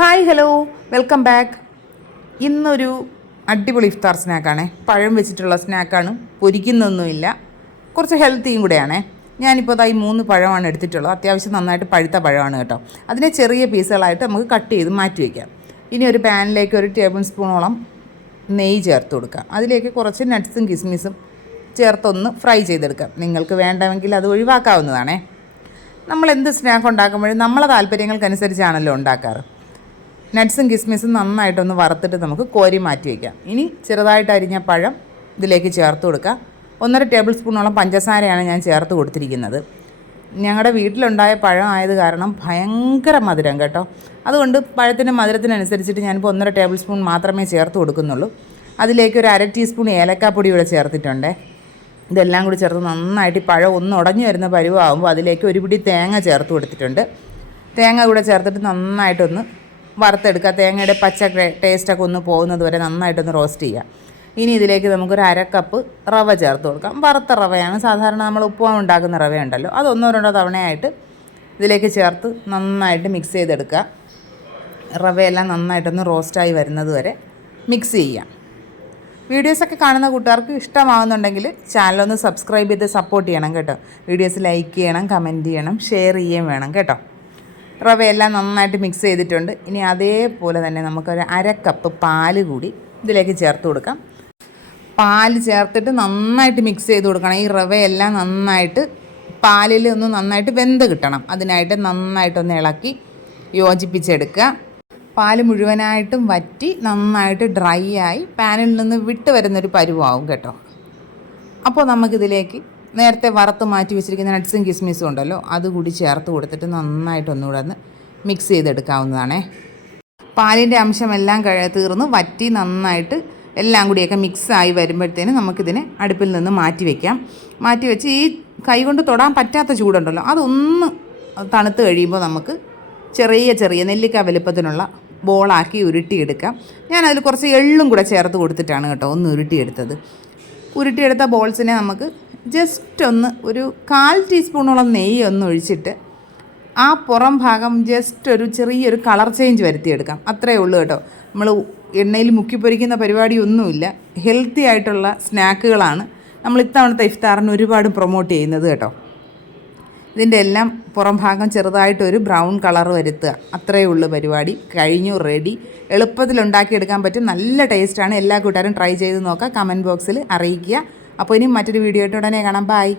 Hi hello. Welcome back. ഇന്നൊരു അടിപൊളി ഇഫ്താർ സ്നാക്കാണേ. പഴം വെച്ചിട്ടുള്ള സ്നാക്കാണ്. പൊരിക്കുന്നൊന്നുമില്ല. കുറച്ച് ഹെൽത്തിയും കൂടെയാണേ. ഞാനിപ്പോൾ അതായി മൂന്ന് പഴമാണ് എടുത്തിട്ടുള്ളത്. അത്യാവശ്യം നന്നായിട്ട് പഴുത്ത പഴമാണ് കേട്ടോ. അതിനെ ചെറിയ പീസുകളായിട്ട് നമുക്ക് കട്ട് ചെയ്ത് മാറ്റി വയ്ക്കാം. ഇനി ഒരു പാനിലേക്ക് ഒരു ടേബിൾ സ്പൂണോളം നെയ്യ് ചേർത്ത് കൊടുക്കാം. അതിലേക്ക് കുറച്ച് നട്ട്സും കിസ്മിസും ചേർത്തൊന്ന് ഫ്രൈ ചെയ്തെടുക്കാം. നിങ്ങൾക്ക് വേണ്ടമെങ്കിൽ അത് ഒഴിവാക്കാവുന്നതാണേ. നമ്മൾ എന്ത് സ്നാക്ക് ഉണ്ടാക്കുമ്പോഴും നമ്മളെ താല്പര്യങ്ങൾക്കനുസരിച്ചാണല്ലോ ഉണ്ടാക്കാറ്. നട്ട്സും കിസ്മിസും നന്നായിട്ടൊന്ന് വറുത്തിട്ട് നമുക്ക് കോരി മാറ്റി വയ്ക്കാം ഇനി ചെറുതായിട്ട് അരിഞ്ഞ പഴം ഇതിലേക്ക് ചേർത്ത് കൊടുക്കുക ഒന്നര ടേബിൾ സ്പൂണോളം പഞ്ചസാരയാണ് ഞാൻ ചേർത്ത് കൊടുത്തിരിക്കുന്നത്. ഞങ്ങളുടെ വീട്ടിലുണ്ടായ പഴം ആയത് കാരണം ഭയങ്കര മധുരം കേട്ടോ. അതുകൊണ്ട് പഴത്തിന്റെ മധുരത്തിനനുസരിച്ചിട്ട് ഞാനിപ്പോൾ ഒന്നര ടേബിൾ സ്പൂൺ മാത്രമേ ചേർത്ത് കൊടുക്കുന്നുള്ളൂ. അതിലേക്ക് ഒരു അര ടീസ്പൂൺ ഏലക്കാപ്പൊടി ഇവിടെ ചേർത്തിട്ടുണ്ടേ. ഇതെല്ലാം കൂടി ചേർത്ത് നന്നായിട്ട് പഴം ഒന്ന് ഉടഞ്ഞു വരുന്ന പരുവാകുമ്പോൾ അതിലേക്ക് ഒരു പിടി തേങ്ങ ചേർത്ത് കൊടുത്തിട്ടുണ്ട്. തേങ്ങ കൂടെ ചേർത്തിട്ട് നന്നായിട്ടൊന്ന് വറുത്തെടുക്കുക. തേങ്ങയുടെ പച്ച ടേസ്റ്റൊക്കെ ഒന്ന് പോകുന്നത് വരെ നന്നായിട്ടൊന്ന് റോസ്റ്റ് ചെയ്യുക. ഇനി ഇതിലേക്ക് നമുക്കൊരു അരക്കപ്പ് കപ്പ് റവ ചേർത്ത് കൊടുക്കാം. വറുത്ത റവയാണ്. സാധാരണ നമ്മൾ ഉപ്പുമാവ് ഉണ്ടാക്കുന്ന റവയുണ്ടല്ലോ. അത് ഒന്നോ രണ്ടോ തവണയായിട്ട് ഇതിലേക്ക് ചേർത്ത് നന്നായിട്ട് മിക്സ് ചെയ്തെടുക്കുക. റവയെല്ലാം നന്നായിട്ടൊന്ന് റോസ്റ്റായി വരുന്നത് വരെ മിക്സ് ചെയ്യാം വീഡിയോസൊക്കെ കാണുന്ന കൂട്ടുകാർക്ക് ഇഷ്ടമാവുന്നുണ്ടെങ്കിൽ ചാനലൊന്ന് സബ്സ്ക്രൈബ് ചെയ്ത് സപ്പോർട്ട് ചെയ്യണം കേട്ടോ. വീഡിയോസ് ലൈക്ക് ചെയ്യണം കമന്റ് ചെയ്യണം ഷെയർ ചെയ്യുകയും വേണം കേട്ടോ. റവയെല്ലാം നന്നായിട്ട് മിക്സ് ചെയ്തിട്ടുണ്ട്. ഇനി അതേപോലെ തന്നെ നമുക്കൊരു അര കപ്പ് പാൽ കൂടി ഇതിലേക്ക് ചേർത്ത് കൊടുക്കാം. പാൽ ചേർത്തിട്ട് നന്നായിട്ട് മിക്സ് ചെയ്ത് കൊടുക്കണം. ഈ റവയെല്ലാം നന്നായിട്ട് പാലിൽ ഒന്ന് നന്നായിട്ട് വെന്ത് കിട്ടണം. അതിനായിട്ട് നന്നായിട്ടൊന്ന് ഇളക്കി യോജിപ്പിച്ചെടുക്കുക. പാൽ മുഴുവനായിട്ടും വറ്റി നന്നായിട്ട് ഡ്രൈ ആയി പാനിൽ നിന്ന് വിട്ട് വരുന്നൊരു പരുവാവും കേട്ടോ. അപ്പോൾ നമുക്കിതിലേക്ക് നേരത്തെ വറുത്ത് മാറ്റി വെച്ചിരിക്കുന്ന നട്ട്സും കിസ്മിസും ഉണ്ടല്ലോ അതുകൂടി ചേർത്ത് കൊടുത്തിട്ട് നന്നായിട്ട് ഒന്നുകൂടെ ഒന്ന് മിക്സ് ചെയ്തെടുക്കാവുന്നതാണേ. പാലിന്റെ അംശമെല്ലാം കഴി തീർന്ന് വറ്റി നന്നായിട്ട് എല്ലാം കൂടിയൊക്കെ മിക്സായി വരുമ്പോഴത്തേന് നമുക്കിതിനെ അടുപ്പിൽ നിന്ന് മാറ്റി വയ്ക്കാം മാറ്റി വെച്ച് ഈ കൈ കൊണ്ട് തൊടാൻ പറ്റാത്ത ചൂടുണ്ടല്ലോ അതൊന്ന് തണുത്ത് കഴിയുമ്പോൾ നമുക്ക് ചെറിയ ചെറിയ നെല്ലിക്ക വലുപ്പത്തിനുള്ള ബോളാക്കി ഉരുട്ടിയെടുക്കാം. ഞാനതിൽ കുറച്ച് എള്ളും കൂടെ ചേർത്ത് കൊടുത്തിട്ടാണ് കേട്ടോ ഒന്ന് ഉരുട്ടിയെടുത്തത്. ഉരുട്ടിയെടുത്ത ബോൾസിനെ നമുക്ക് ജസ്റ്റ് ഒന്ന് ഒരു കാൽ ടീസ്പൂണോളം നെയ്യ് ഒന്ന് ഒഴിച്ചിട്ട് ആ പുറം ഭാഗം ജസ്റ്റ് ഒരു ചെറിയൊരു കളർ ചേഞ്ച് വരുത്തിയെടുക്കാം. അത്രേ ഉള്ളൂ കേട്ടോ. നമ്മൾ എണ്ണയിൽ മുക്കി പൊരിക്കുന്ന പരിപാടിയൊന്നുമില്ല. ഹെൽത്തി ആയിട്ടുള്ള സ്നാക്കുകളാണ് നമ്മൾ ഇത്തവണത്തെ ഇഫ്താറിന് ഒരുപാട് പ്രൊമോട്ട് ചെയ്യുന്നത് കേട്ടോ. ഇതിന്റെ എല്ലാം പുറം ഭാഗം ചെറുതായിട്ടൊരു ബ്രൗൺ കളർ വരുത്തുക. അത്രയേ ഉള്ളൂ പരിപാടി. കഴിഞ്ഞു റെഡി എളുപ്പത്തിൽ ഉണ്ടാക്കിയെടുക്കാൻ പറ്റും. നല്ല ടേസ്റ്റാണ് എല്ലാ കൂട്ടുകാരും ട്രൈ ചെയ്ത് നോക്കുക. കമന്റ് ബോക്സിൽ അറിയിക്കുക. അപ്പോൾ ഇനി മറ്റൊരു വീഡിയോ ആയിട്ട് ഉടനെ കാണാം. ബൈ